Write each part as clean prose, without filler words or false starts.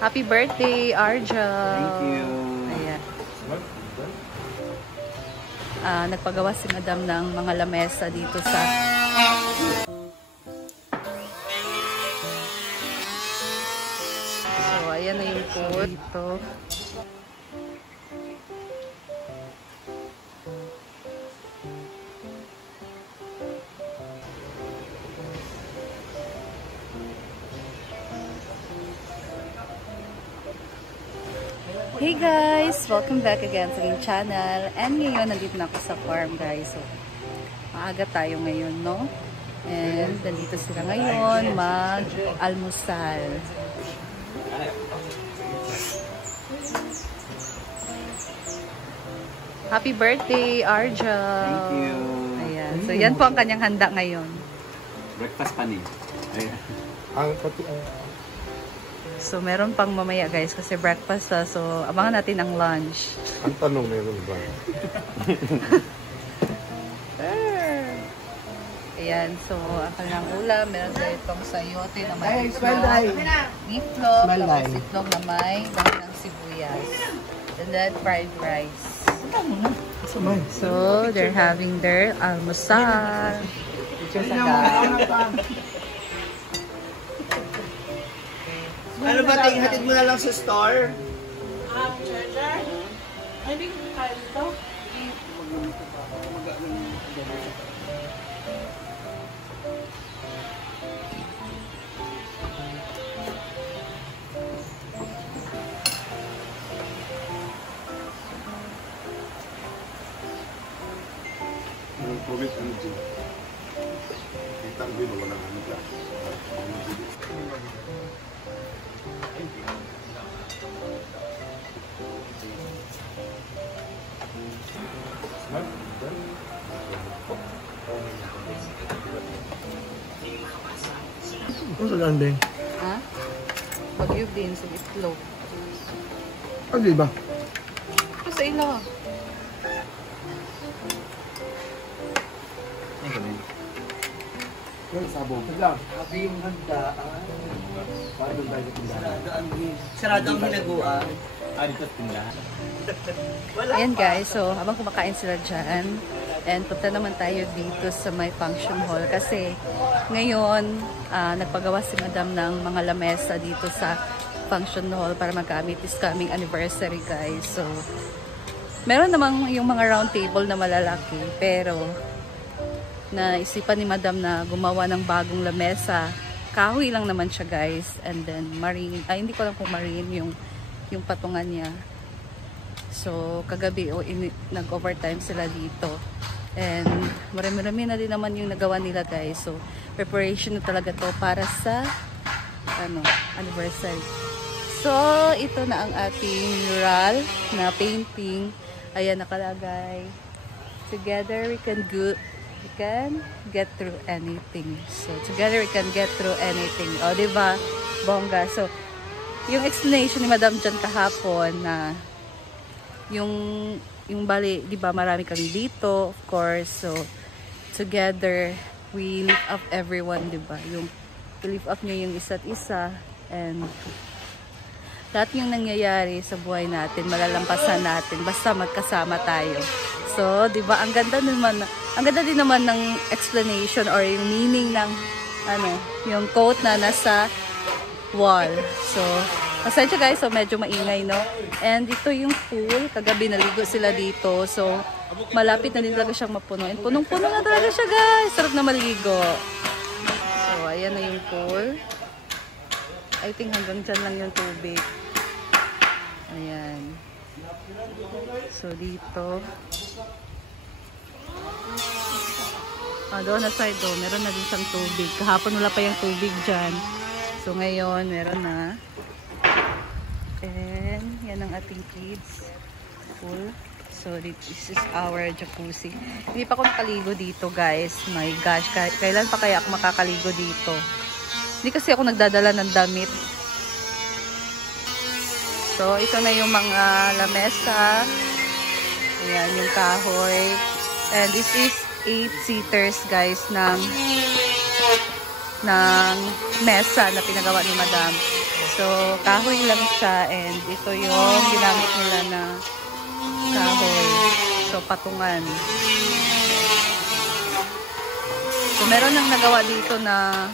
Happy birthday, Arja! Thank you! Ayan. Nagpagawa si Madam ng mga lamesa dito sa so ayan na yung pool dito. Hey guys! Welcome back again sa aking channel. And ngayon, nandito na ako sa farm guys. So, maaga tayo ngayon, no? And nandito sila ngayon mag-almusal. Happy birthday, Arja! Thank you! Ayan. So, yan po ang kanyang handa ngayon. Breakfast pa niya. Ayan. So, meron pang mamaya guys kasi breakfast so abangan natin ang lunch. Ang tanong meron ba? Ayan, so ang kanilang ulam, meron tayo itong sayote na may itlog, beeflog, tapos itlog na may dahon ng sibuyas. And then fried rice. So, they're having their almusal. Ano ba tayo? Hatid mo na lang sa store? Charger? Ay, hindi ko kaya ito. Ang COVID ano dyan? Kitang din, walang ano dyan. Ano sa landing? Ha? Bagyo din sa itlog. Ano ba? Ito sa ilo. Ay, kami. Yung sabong. Sabi yung handaan. Paano tayo sa tindahan? Sarado ang hinaguan. Dito sa tindahan. Ayan guys, so habang kumakain sila dyan, and punta naman tayo dito sa may function hall kasi ngayon nagpagawa si Madam ng mga lamesa dito sa function hall para magkamit is coming anniversary guys. So meron namang yung mga round table na malalaki pero naisipan ni Madam na gumawa ng bagong lamesa. Kahoy lang naman siya guys, and then marine, hindi ko lang kung marine yung patungan niya. So, kagabi nag-overtime sila dito. And marami-rami na din naman yung nagawa nila guys. So, preparation na talaga to para sa anniversary. So, ito na ang ating mural na painting. Ayan, nakalagay. Together we can get through anything. So, together we can get through anything. O, diba? Bongga. So, yung explanation ni Madam dyan kahapon na yung bali, di ba marami kami dito, of course. So, together, we lift up everyone, di ba? Yung lift up nyo yung isa't isa. And, lahat yung nangyayari sa buhay natin, malalampasan natin, basta magkasama tayo. So, di ba, ang ganda din naman ng explanation or yung meaning ng, yung quote na nasa wall. So, pasensya guys, so medyo maingay, no? And ito yung pool, kagabi naligo sila dito. So, malapit na din talaga siyang mapunuin. Punong-puno na talaga siya guys. Sarap na maligo. So, ayan na yung pool. I think hanggang dyan lang yung tubig. Ayan. So, dito. Doon na side, meron na din siyang tubig. Kahapon wala pa yung tubig dyan. So, ngayon, meron na. And, yan ang ating kids pool. So, this is our jacuzzi. Hindi pa ako nakaligo dito, guys. My gosh, kailan pa kaya ako makakaligo dito? Hindi kasi ako nagdadala ng damit. So, ito na yung mga lamesa. Ayan, yung kahoy. And this is 8 seaters, guys, ng ng mesa na pinagawa ni Madam. So, kahoy lang siya and ito yung ginamit nila na kahoy. So, patungan. So, meron nang nagawa dito na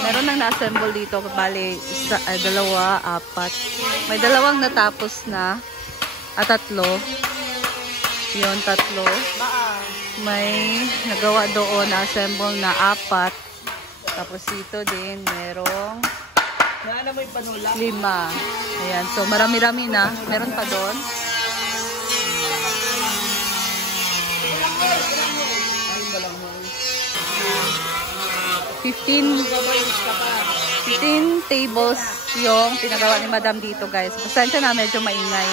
meron nang na-assemble dito. Bali, isa, dalawa, apat. May dalawang natapos na. At tatlo. Yun, tatlo. May nagawa doon, na-assemble na apat. Tapos dito din, merong 5. Ayan, so marami-rami na. Meron pa doon. $15 tables yung pinagawa ni Madam dito, guys. Pasensya na, medyo maingay.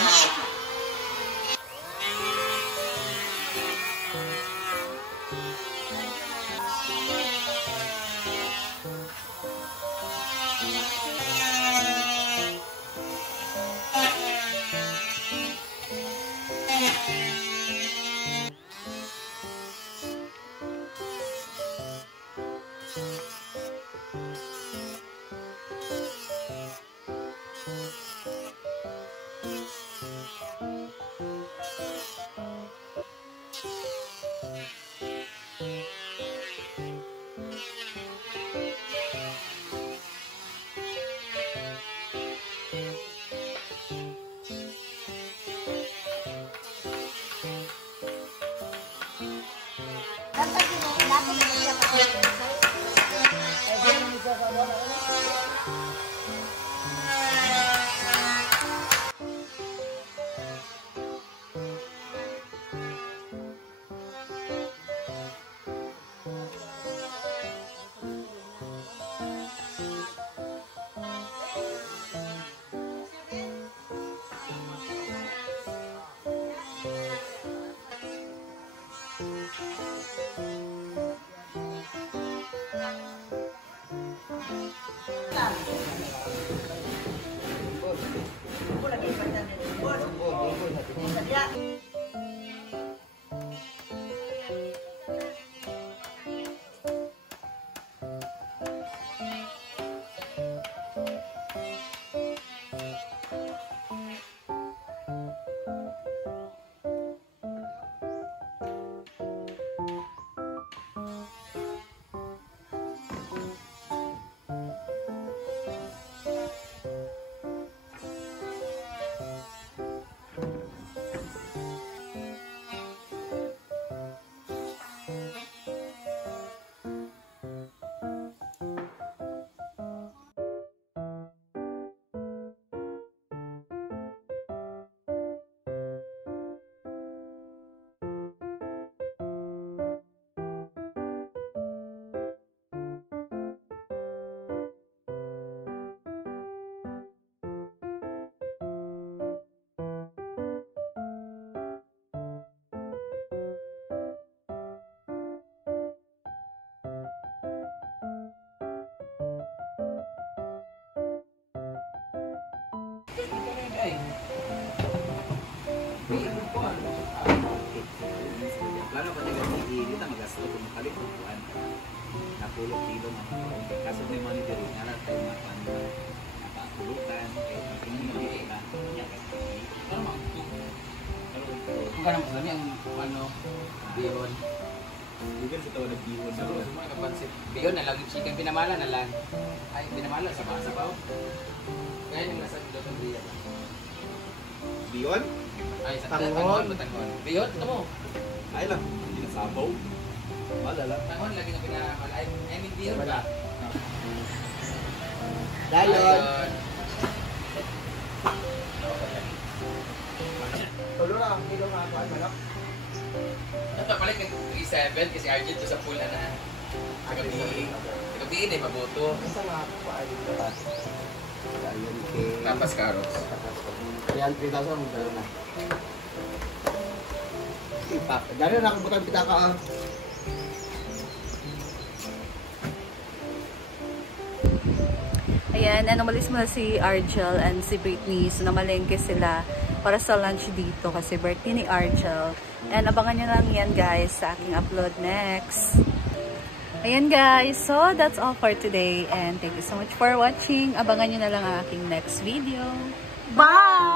Plano pa nila sige dito magasto kung makalimutan na pulot kilo ng mga kaso may monitor nga na tayo mga kanila nakapulutan hindi na Kung ka naman sa ang ano, bihon. bukan sa tawa na bihon Sa mga kapansit. Bihon na lang yung chicken. Pinamala na lang. Ay, pinamala sa sabaw. Kaya yung nasa dito ng bihon. bihon? Ay, sa tangon. Bihon, ito mo. Ay lang, hindi na sabaw. Malala. Tangon lagi na pinamala. I mean, bihon ba? Dalon. Tulo na, kilo nga ako, manok. Ito pala kay 37 kasi Argent to sa pool na na. Kagabi na mabuto. Isa nga ako pa, dito ba? Dalon Tapas carrots. Yan, 3,000 mo dalon na. Ipak. Dari na akong butang pitaka ah. Ayan, umalis muna si Argel and si Britney. So, namalengke sila para sa lunch dito kasi birthday ni Argel. And abangan nyo lang yan guys sa aking upload next. Ayan guys, so that's all for today and thank you so much for watching. Abangan nyo na lang ang aking next video. Bye!